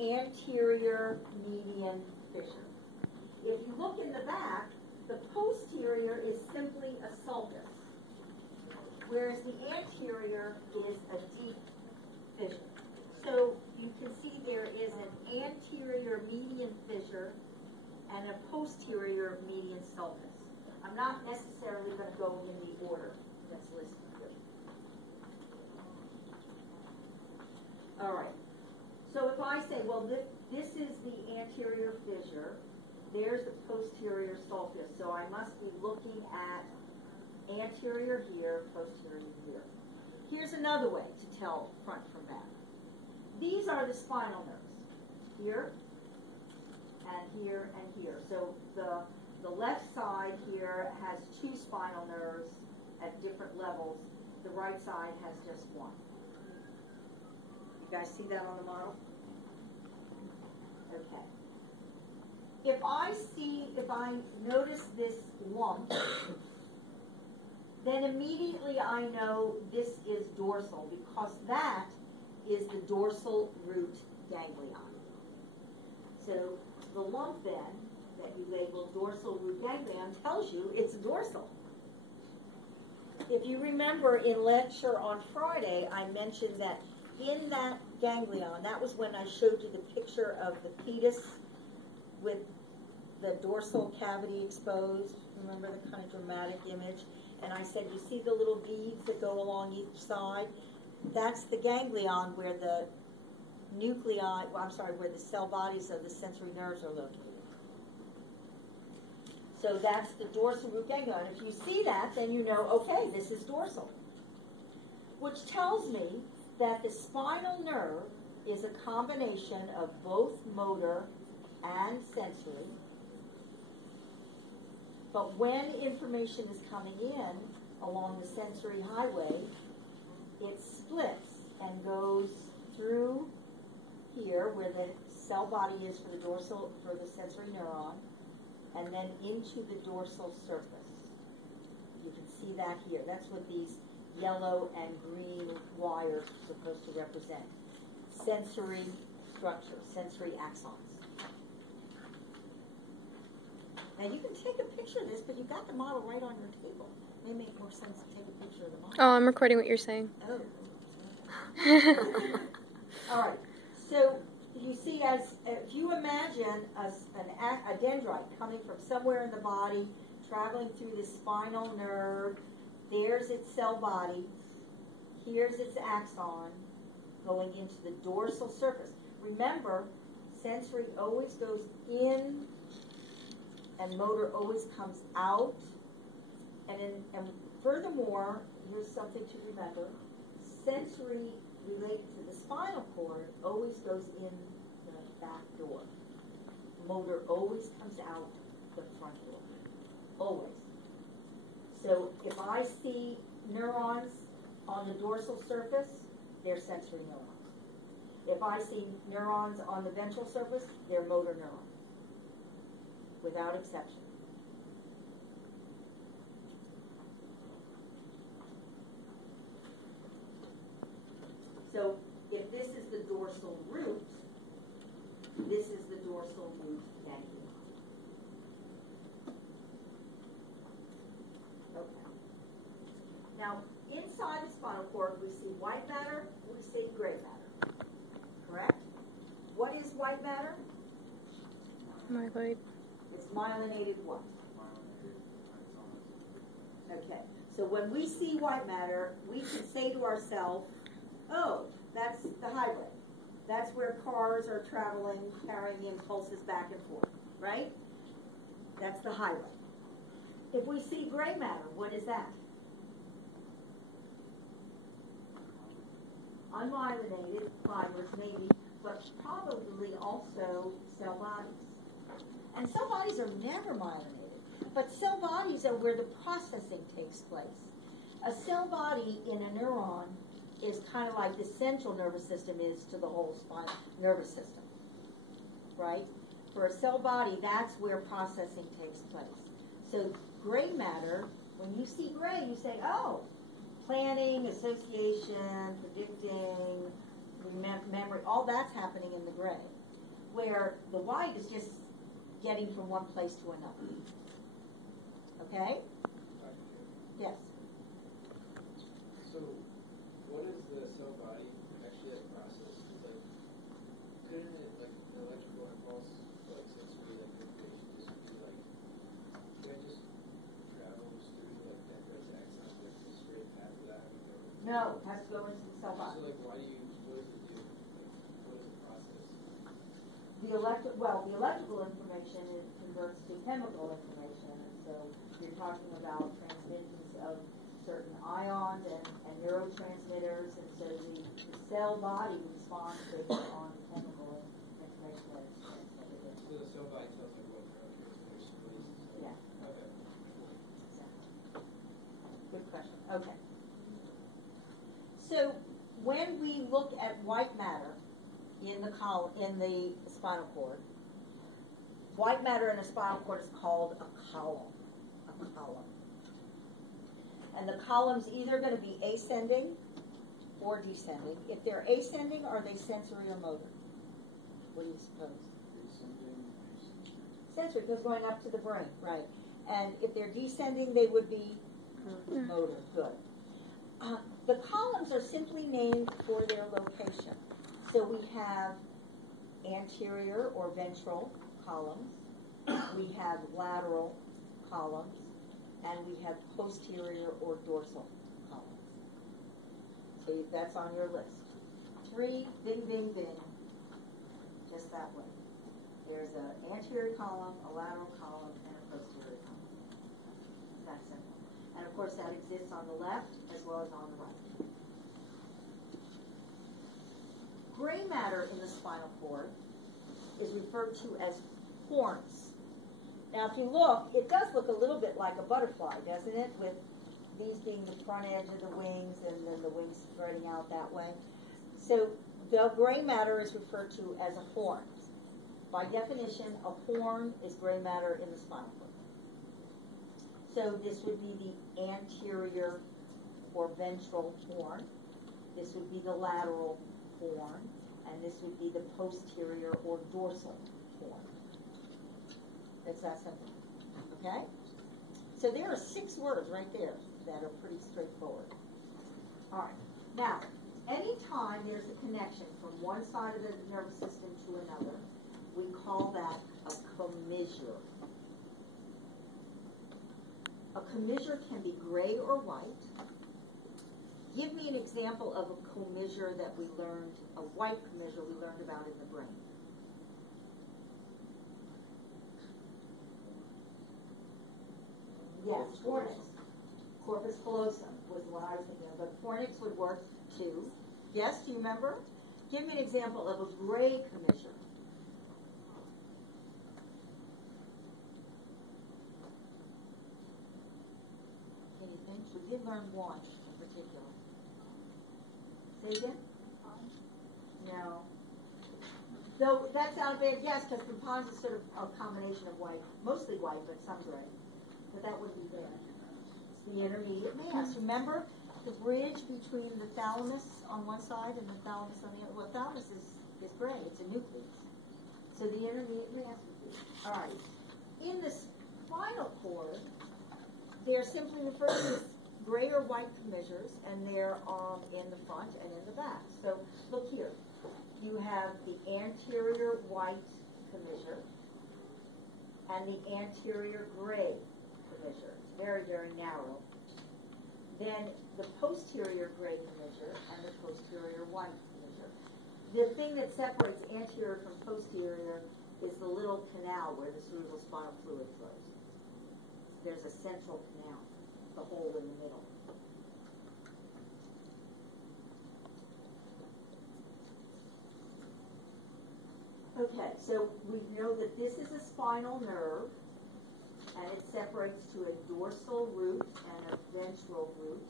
anterior median fissure. If you look in the back, the posterior is simply a sulcus, whereas the anterior is a deep fissure. So you can see there is an anterior median fissure and a posterior median sulcus. I'm not necessarily going to go in the order that's listed here. All right. So if I say, well, this is the anterior fissure, there's the posterior sulcus, so I must be looking at anterior here, posterior here. Here's another way to tell front from back. These are the spinal nerves, here, and here, and here. So the left side here has two spinal nerves at different levels. The right side has just one. You guys see that on the model? Okay. If I notice this lump, then immediately I know this is dorsal because that is the dorsal root ganglion. So the lump then that you label dorsal root ganglion tells you it's dorsal. If you remember in lecture on Friday, I mentioned that in that ganglion, that was when I showed you the picture of the fetus with the dorsal cavity exposed. Remember the kind of dramatic image? And I said, you see the little beads that go along each side? That's the ganglion where the where the cell bodies of the sensory nerves are located. So that's the dorsal root ganglion. If you see that, then you know, okay, this is dorsal. Which tells me that the spinal nerve is a combination of both motor and sensory. But when information is coming in along the sensory highway, it splits and goes through here where the cell body is for the sensory neuron, and then into the dorsal surface. You can see that here. That's what these yellow and green wires are supposed to represent. Sensory structure, sensory axons. Now you can take a picture of this, but you've got the model right on your table. It may make more sense to take a picture of the model. Oh, I'm recording what you're saying. Oh. All right. So you see, if you imagine a dendrite coming from somewhere in the body, traveling through the spinal nerve, there's its cell body, here's its axon, going into the dorsal surface. Remember, sensory always goes in and motor always comes out. And furthermore, here's something to remember, sensory related to the spinal cord always goes in the back door. Motor always comes out the front door. Always. So if I see neurons on the dorsal surface, they're sensory neurons. If I see neurons on the ventral surface, they're motor neurons. Without exception. So if this is the dorsal root, this is the dorsal root ganglion. Okay. Now, inside the spinal cord, we see white matter, we see gray matter. Correct? What is white matter? Myeloid. It's myelinated what? Okay. So when we see white matter, we can say to ourselves, oh, that's the highway. That's where cars are traveling, carrying impulses back and forth, right? That's the highway. If we see gray matter, what is that? Unmyelinated fibers, maybe, but probably also cell bodies. And cell bodies are never myelinated, but cell bodies are where the processing takes place. A cell body in a neuron is kind of like the central nervous system is to the whole spinal nervous system, right? For a cell body, that's where processing takes place. So gray matter, when you see gray, you say, oh, planning, association, predicting, memory, all that's happening in the gray. where the white is just getting from one place to another. Okay? Yes. So, what is the cell body actually like process? Like, couldn't it like an electrical impulse, like sensory like information, just be like, that just travels through like dendrites, axons, like a straight path to that? No, it has to go into the cell So body. like, why do you? What does it do? Like, what is the process? The electrical information converts to chemical information, and so you're talking about transmittance of certain ions and neurotransmitters, and so the cell body responds based on the chemical information that is transmitted. So the cell body tells like what neurotransmitters to release. Yeah. Okay. Exactly. Good question. Okay. So when we look at white matter in the spinal cord, white matter in a spinal cord is called a column. A column. And the column's either going to be ascending or descending. If they're ascending, are they sensory or motor? What do you suppose? Sensory, because going up to the brain, right. And if they're descending, they would be motor. Good. The columns are simply named for their location. So we have anterior or ventral columns, we have lateral columns, and we have posterior or dorsal columns. So that's on your list. 3, bing, bing, bing, just that way. There's an anterior column, a lateral column, and a posterior column. It's that simple. And of course that exists on the left as well as on the right. Gray matter in the spinal cord is referred to as horns. Now if you look, it does look a little bit like a butterfly, doesn't it? With these being the front edge of the wings and then the wings spreading out that way. So the gray matter is referred to as a horn. By definition, a horn is gray matter in the spinal cord. So this would be the anterior or ventral horn. This would be the lateral horn. And this would be the posterior or dorsal horn. It's that simple. Okay? So there are 6 words right there that are pretty straightforward. All right. Now, anytime there's a connection from one side of the nervous system to another, we call that a commissure. A commissure can be gray or white. Give me an example of a commissure that we learned, a white commissure we learned about in the brain. Yes, fornix. Corpus callosum was what I was thinking of, but fornix would work too. Yes, do you remember? Give me an example of a gray commissure. Can you think? We did learn one in particular. Say again? No. Though that sounds bad, yes, because Pons is sort of a combination of white, mostly white, but some gray. But that wouldn't be bad. It's the intermediate mass. Remember the bridge between the thalamus on one side and the thalamus on the other? Well, thalamus is gray. It's a nucleus. So the intermediate mass would be. All right. In the spinal cord, they're simply referred to as gray or white commissures, and they're in the front and in the back. So look here. You have the anterior white commissure and the anterior gray commissure. It's very, very narrow. Then the posterior gray commissure and the posterior white commissure. The thing that separates anterior from posterior is the little canal where the cerebral spinal fluid flows. There's a central canal, the hole in the middle. Okay, so we know that this is a spinal nerve, and it separates to a dorsal root and a ventral root.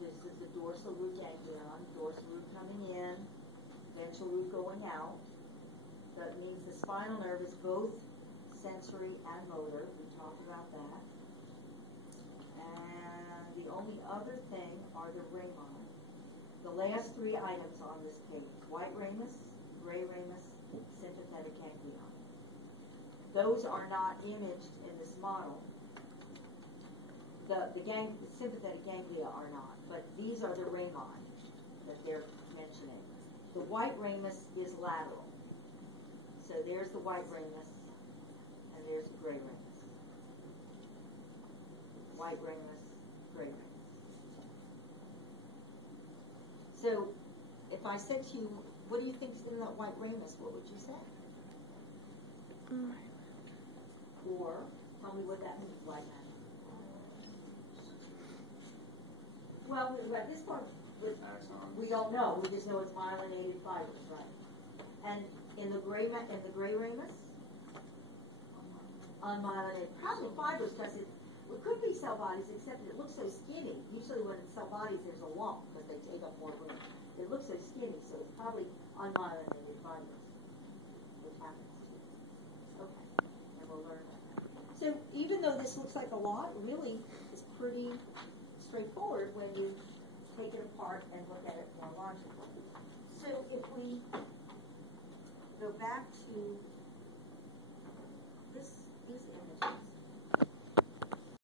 This is the dorsal root ganglion, dorsal root coming in, ventral root going out. That means the spinal nerve is both sensory and motor. We talked about that. And the only other thing are the rami. The last 3 items on this page: white ramus, gray ramus, sympathetic ganglia. Those are not imaged in this model. The sympathetic ganglia are not, but these are the ring eye that they're mentioning. The white ramus is lateral. So there's the white ramus, and there's the gray ramus. White ramus, gray ramus. So if I said to you, what do you think's in that white ramus, what would you say? Or tell me what that means, white ramus. Well, at this point, we don't know. We just know it's myelinated fibers, right? And in the gray ramus, unmyelinated, probably fibers, because it could be cell bodies, except it looks so skinny. Usually when it's cell bodies, there's a lump because they take up more room. It looks so skinny, so it's probably unmyelinated fibers, which happens too. Okay, and we'll learn that. So even though this looks like a lot, really is pretty straightforward when you take it apart and look at it more logically. So if we go back to these images,